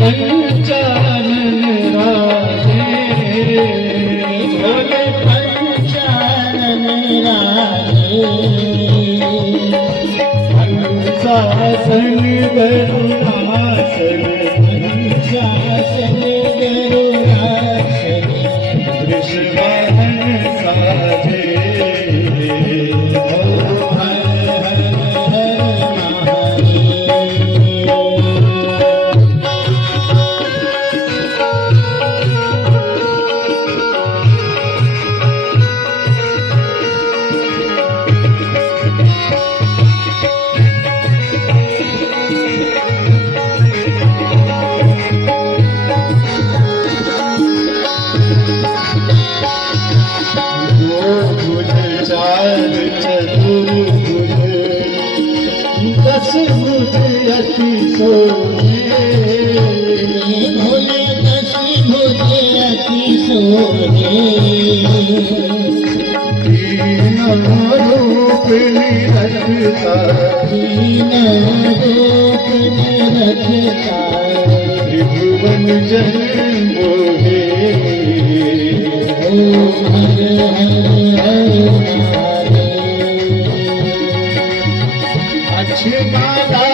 पंचानन राजे, भोले पंचानन राजे, हंसासन गरुड़ासन, हंसासन गरुड़ासन, वृषवाहन साजे, अति सोने, भोले दस भुज अति सोने, दीन रूप निरखता, दीन रूप निरखता, त्रिभुवन जन मोहे, ओम हर हर हर अक्षमाला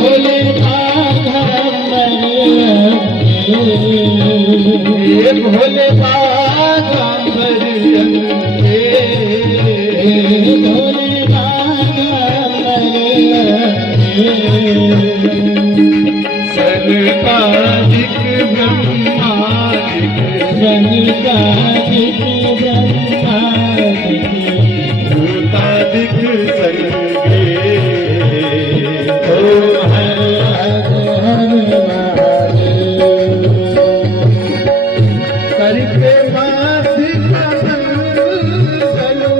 भोले बागांबर भोले बागांबर सनकादिक ब्रह्मादिक, सनकादिक ब्रह्मादिक, भूतादिक सर्गे, ओम हर हर हर करके मासिक चलो,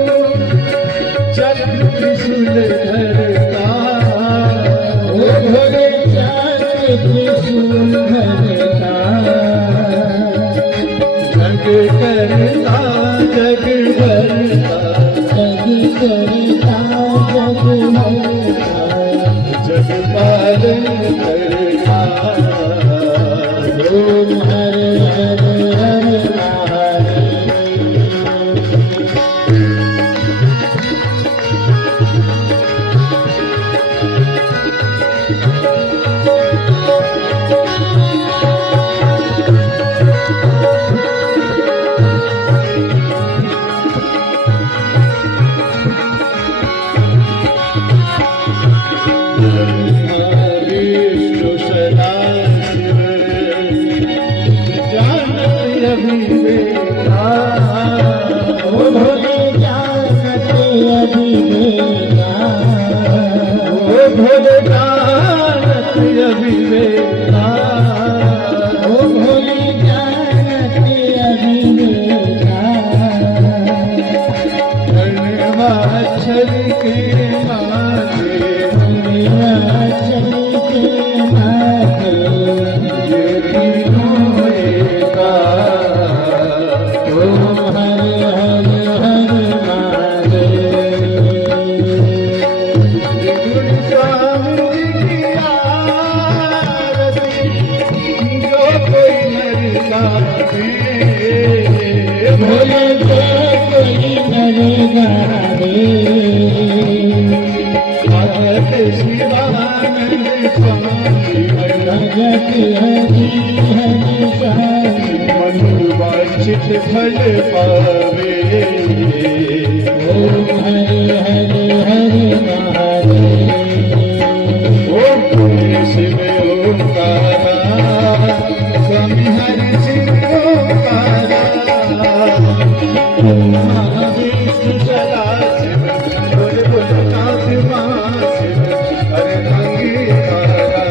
चक्र त्रिशूल धरता, ओ भोले चक्र त्रिशूल धरता, जग करता जग भरता, जग करता जग भरता, जग पालन करता, ओम हर हर भोले जानत अभिवेका, ओ भोले जानत अभिवेका, अक्षर के माथे, अक्षर के माथे, ये तीनों एका, ओम हर हर हर भोले को कोई नर गावे, भगत शिवा मनोवांछित फल पावे। ओम हरे हरे हरे महादेव। ओम हरे शिव ओंकारा, स्वामी हरि शिव ओंकारा। महाविष्णु चला शिव, बोल बोल नाथ महाशिव, हरे अंगीकारा।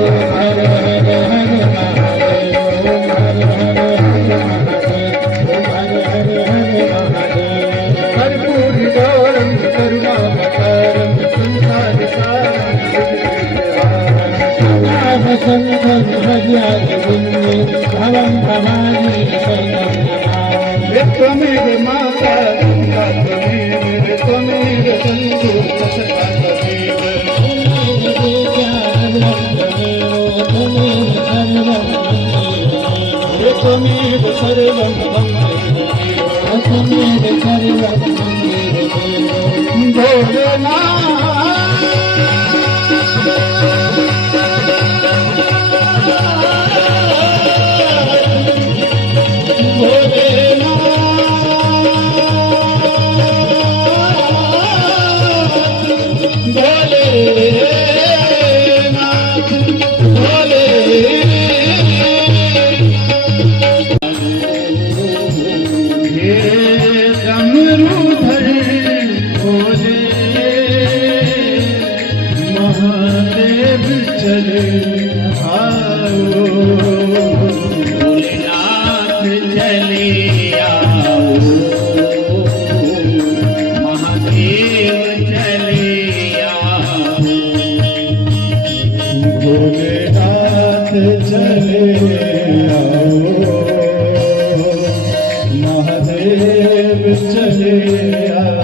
ओम हरे हरे हरे महादेव। ओम हरे हरे हरे महादेव। ओम हरे हरे हरे महादेव। कर्पूरि गौरं करुणावतारं संसार सारं संघं भजामि मुने भवं भवानि शरणं नमामि। त्वमेव माता गंगा, त्वमेव बन्धु सखा त्वमेव। त्वमेव विद्या त्वमेव त्वमेव सर्वं मङ्गलमेव। त्वमेव सर्वं मङ्गलमेव। महादेव चले आओ, भोलेनाथ चले आओ। महादेव चले आओ। भोलेनाथ चले आओ, महादेव चले आओ।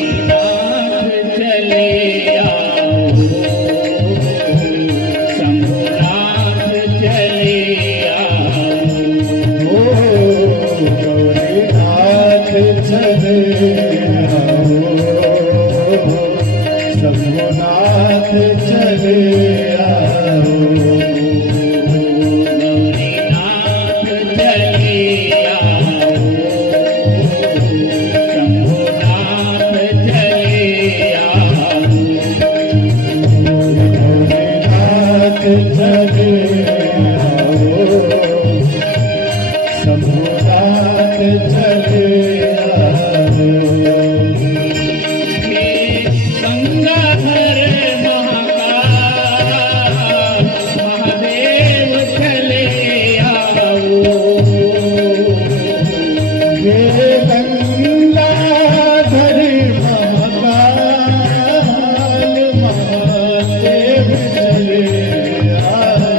शंभुनाथ चले आओ, गौरीनाथ चले आओ। शंभुनाथ चले आओ। गौरीनाथ चले आओ, शंभुनाथ चले आओ। गंगाधर महाकाल महादेव चले आओ। हे गंगाधर महाकाल महादेव चले आओ।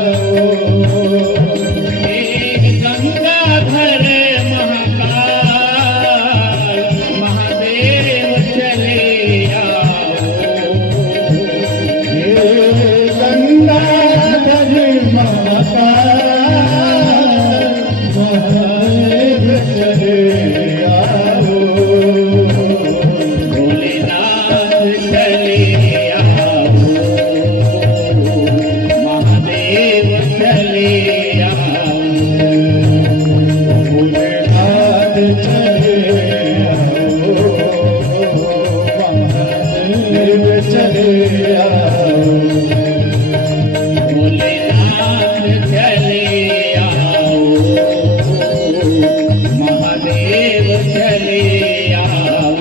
हे गंगाधर महाकाल महादेव चले आओ। हे गंगाधर महाकाल महादेव चले आओ। भोलेनाथ चले आओ। महादेव चले आओ। भोलेनाथ चले आओ, महादेव चले आओ। भोलेनाथ चले आओ। महादेव चले आओ।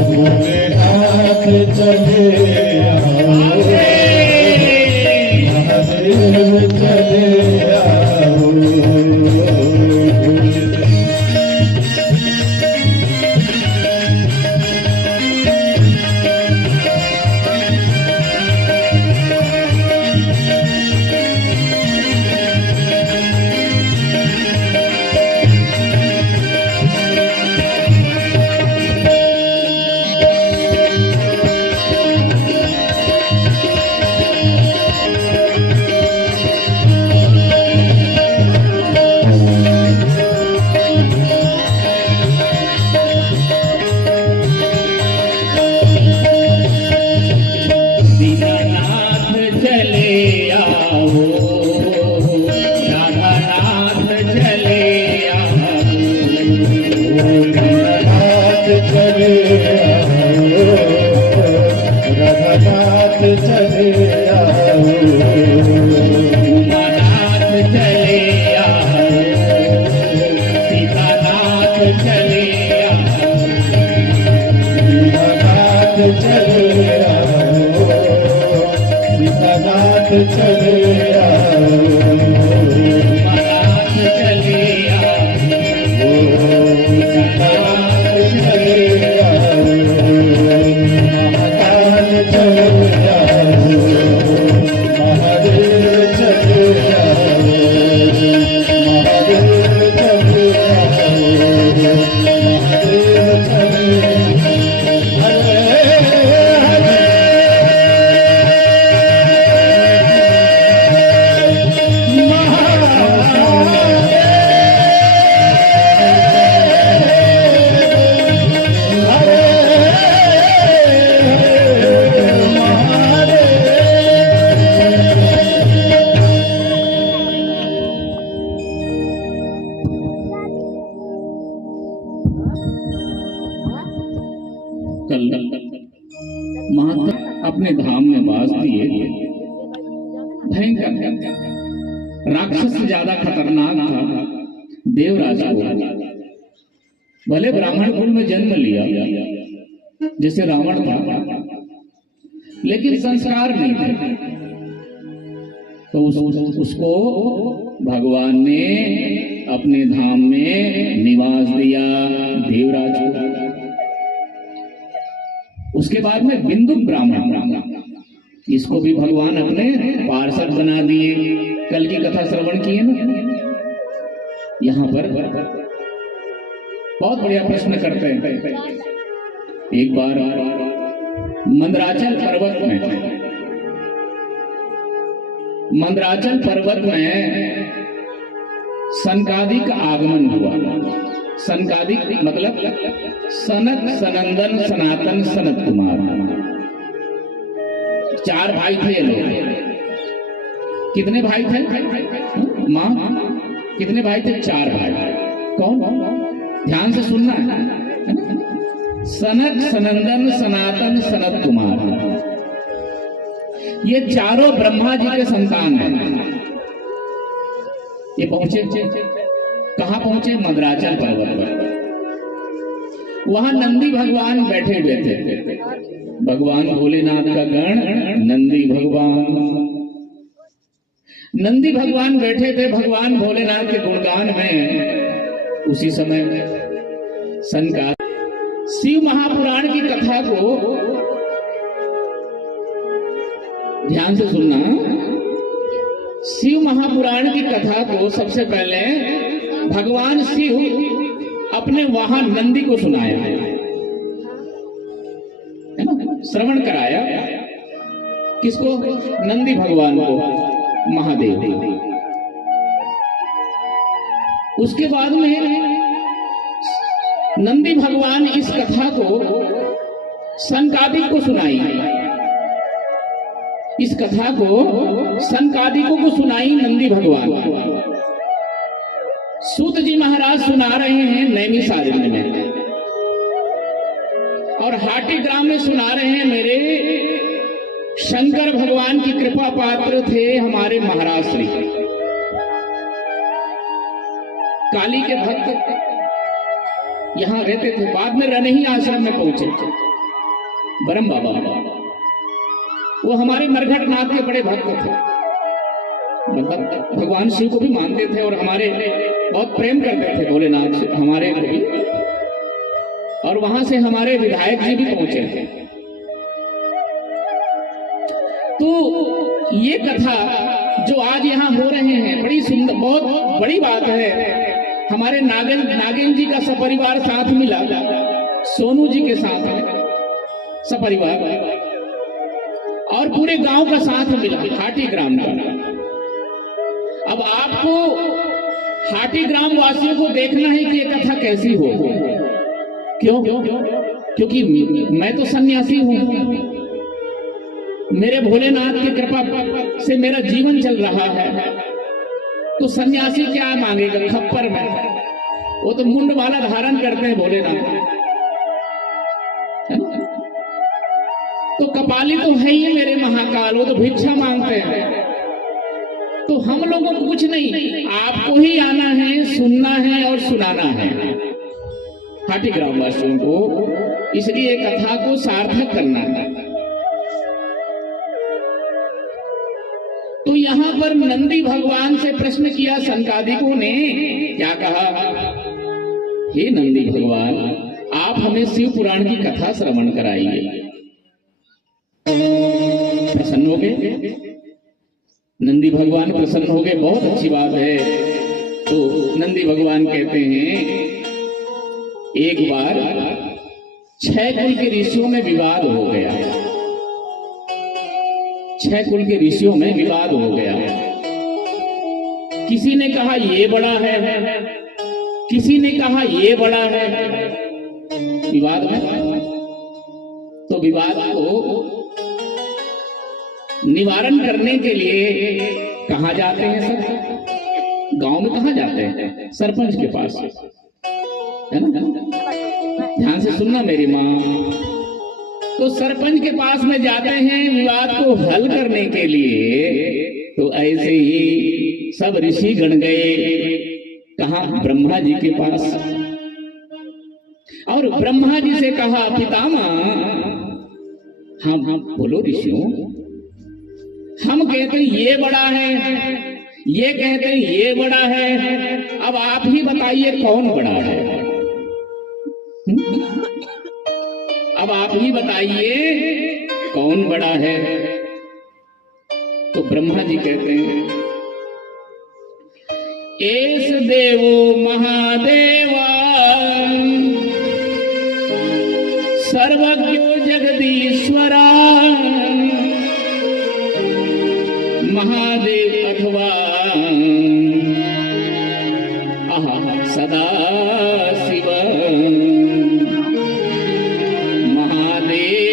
भोलेनाथ चले आओ महादेव चले आओ दीनानाथ चले आओ राधानाथ चले आओ भोलेनाथ चले आओ रघुनाथ चले आओ उमानाथ चले आओ सीतानाथ चले आओ दीनानाथ चले आओ सीतानाथ चले आओ उमानाथ चले आओ सीतानाथ चले आओ महाकाल चले आओ महादेव चले आओ महादेव चले आओ महादेव चले हरे हरे कल महात्मा अपने धाम में वास दिए भयंकर राक्षस से ज्यादा खतरनाक था देवराज को भले ब्राह्मण कुल में जन्म लिया जैसे रावण था लेकिन संस्कार नहीं थे तो उसको भगवान ने अपने धाम में निवास दिया देवराज को। उसके बाद में बिंदु ब्राह्मण इसको भी भगवान अपने पार्षद बना दिए। कल की कथा श्रवण किए ना, यहाँ पर बहुत बढ़िया प्रश्न करते हैं। एक बार मंदराचल पर्वत में सनकादिक आगमन हुआ। सनकादिक मतलब सनक, सनंदन, सनातन, सनत कुमार। चार भाई थे ये लोग। कितने भाई थे माँ? कितने भाई थे? चार भाई। कौन? ध्यान से सुनना है। सनक, सनंदन, सनातन, सनत कुमार। ये चारों ब्रह्मा जी के संतान हैं। ये पहुंचे कहाँ पहुंचे? मंदराचल पर्वत पर। वहां नंदी भगवान बैठे हुए थे। भगवान भोलेनाथ का गण नंदी भगवान। नंदी भगवान बैठे थे भगवान भोलेनाथ के गुणगान में। उसी समय सनका शिव महापुराण की कथा को ध्यान से सुनना। शिव महापुराण की कथा को सबसे पहले भगवान शिव अपने वाहन नंदी को सुनाया है ना, श्रवण कराया। किसको? नंदी भगवान को, महादेव। उसके बाद में नंदी भगवान इस कथा को सनकादिक को सुनाई। इस कथा को सनकादिकों को सुनाई नंदी भगवान। सूत जी महाराज सुना रहे हैं नैमिषारण्य में, और हाटी ग्राम में सुना रहे हैं मेरे शंकर भगवान की कृपा पात्र थे हमारे महाराज श्री। काली के भक्त यहाँ रहते थे, बाद में रनही आश्रम में पहुंचे। ब्रह्म बाबा, वो हमारे मरघट नाथ के बड़े भक्त थे, मतलब भगवान शिव को भी मानते थे और हमारे बहुत प्रेम करते थे भोलेनाथ से, हमारे को भी। और वहां से हमारे विधायक जी भी पहुंचे थे। तो ये कथा जो आज यहाँ हो रहे हैं, बड़ी सुंदर, बहुत बड़ी बात है। हमारे नागेंद्र जी का सपरिवार साथ मिला, सोनू जी के साथ सपरिवार, और पूरे गांव का साथ मिला, हाटी ग्राम का। अब आपको हाटी ग्राम वासियों को देखना है कि ये कथा कैसी हो। क्यों? क्योंकि मैं तो सन्यासी हूं, मेरे भोलेनाथ की कृपा से मेरा जीवन चल रहा है। तो सन्यासी क्या मांगेगा खप्पर में? वो तो मुंड वाला धारण करते हैं भोलेनाथ। तो कपाली तो है ही मेरे महाकाल, वो तो भिक्षा मांगते हैं। तो हम लोगों को कुछ नहीं, आपको ही आना है, सुनना है और सुनाना है हाटी ग्रामवासियों को, इसलिए कथा को सार्थक करना है। तो यहां पर नंदी भगवान से प्रश्न किया सनकादिकों ने, क्या कहा? हे नंदी भगवान, आप हमें शिव पुराण की कथा श्रवण कराइए। प्रसन्न हो गए नंदी भगवान, प्रसन्न हो गए, बहुत अच्छी बात है। तो नंदी भगवान कहते हैं, एक बार 6 कुल के ऋषियों में विवाद हो गया। 6 कुल के ऋषियों में विवाद हो गया। किसी ने कहा ये बड़ा है, किसी ने कहा ये बड़ा है। विवाद में तो विवाद को निवारण करने के लिए कहाँ जाते हैं सब? गांव में कहाँ जाते हैं? सरपंच के पास, है ना? ध्यान से सुनना मेरी माँ। तो सरपंच के पास में जाते हैं विवाद को हल करने के लिए। तो ऐसे ही सब ऋषि गण गए, कहाँ? ब्रह्मा जी के पास। और ब्रह्मा जी से कहा, पितामह, हाँ बोलो ऋषियों, हम कहते हैं ये बड़ा है, ये कहते हैं ये बड़ा है, अब आप ही बताइए कौन बड़ा है? अब आप ही बताइए कौन बड़ा है? तो ब्रह्मा जी कहते हैं, एस देवो महादेवा सर्वज्ञो जगदीश्वरा महादेव अथवा सदा शिव महादेव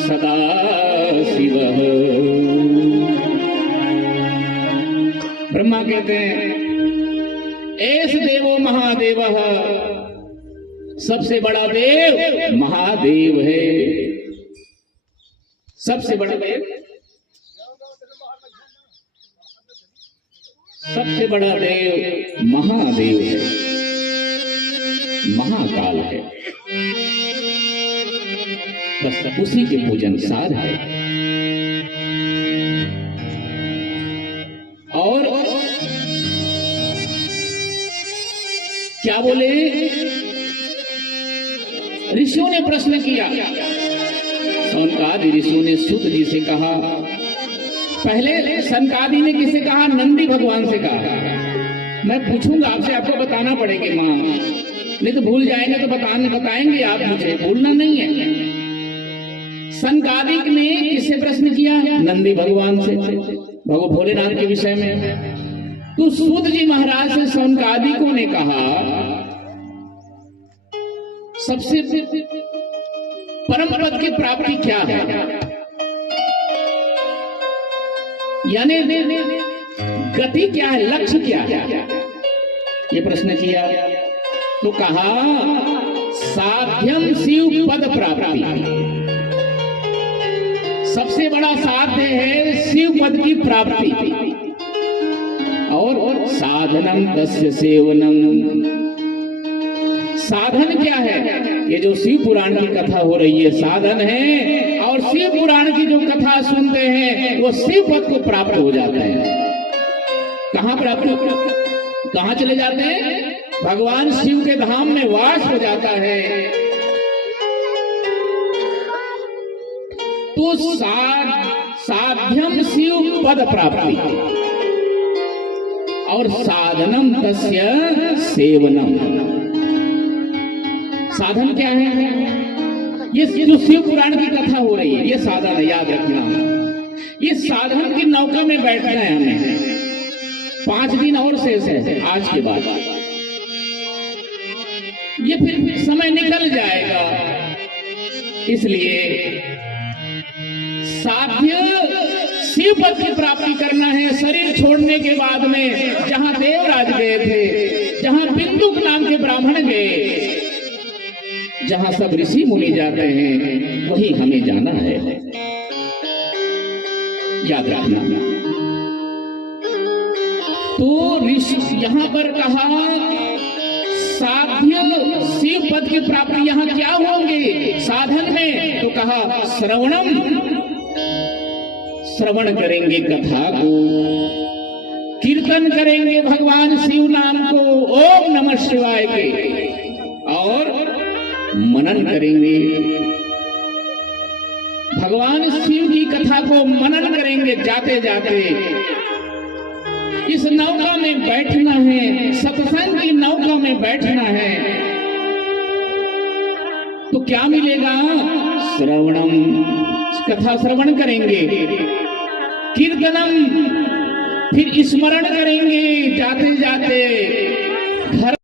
सदा शिव। ब्रह्मा कहते हैं, एस देवो महादेव, सबसे बड़ा देव महादेव है। सबसे बड़ा देव, सबसे बड़ा देव महादेव है, महाकाल है। बस उसी के पूजन साध है। और क्या बोले? ऋषियों ने प्रश्न किया, सनकादि ऋषियों ने सूत जी से कहा। पहले सनकादि ने किसे कहा? नंदी भगवान से कहा। मैं पूछूंगा आपसे, आपको बताना पड़ेगा माँ, नहीं तो भूल जाएंगे। तो बताएंगे आप मुझे, भूलना नहीं है। सनकादिक ने किससे प्रश्न किया? नंदी भगवान से, भोलेनाथ के विषय में। तो सूत जी महाराज से सनकादिकों ने कहा, सबसे परम पद की प्राप्ति क्या है? यानी गति क्या है, लक्ष्य क्या है? ये प्रश्न किया। तो कहा, साध्यम शिव पद प्राप्ति। सबसे बड़ा साध्य है शिव पद की प्राप्ति। और साधनम तस्य सेवनम, साधन क्या है? ये जो शिव पुराण की कथा हो रही है साधन है, और शिव पुराण की जो कथा सुनते हैं वो शिव पद को प्राप्त हो जाते हैं। कहाँ प्राप्त, कहाँ चले जाते हैं? भगवान शिव के धाम में वास हो जाता है। तो साध्यम शिव पद प्राप्ति और साधनम तस्य सेवनम। साधन क्या है? ये जो शिव पुराण की कथा हो रही है ये साधन है, याद रखना। ये साधन की नौका में बैठना है हमें। 5 दिन और शेष है आज के बाद, ये फिर समय निकल जाएगा। इसलिए साध्य शिव पद की प्राप्ति करना है। शरीर छोड़ने के बाद में जहां देवराज गए थे, जहां बिंदुक नाम के ब्राह्मण गए, जहां सब ऋषि मुनि जाते हैं, वही हमें जाना है, याद रखना। तो ऋषि यहां पर कहा साध्य शिव पद की प्राप्ति यहां क्या होंगे साधन में? तो कहा श्रवणम, श्रवण करेंगे कथा को, कीर्तन करेंगे भगवान शिव नाम को, ओम नमः शिवाय के, और मनन करेंगे भगवान शिव की कथा को, मनन करेंगे जाते जाते। इस नौका में बैठना है, सत्संग की नौका में बैठना है। तो क्या मिलेगा? श्रवणम, कथा श्रवण करेंगे, कीर्तनम, फिर स्मरण करेंगे जाते जाते घर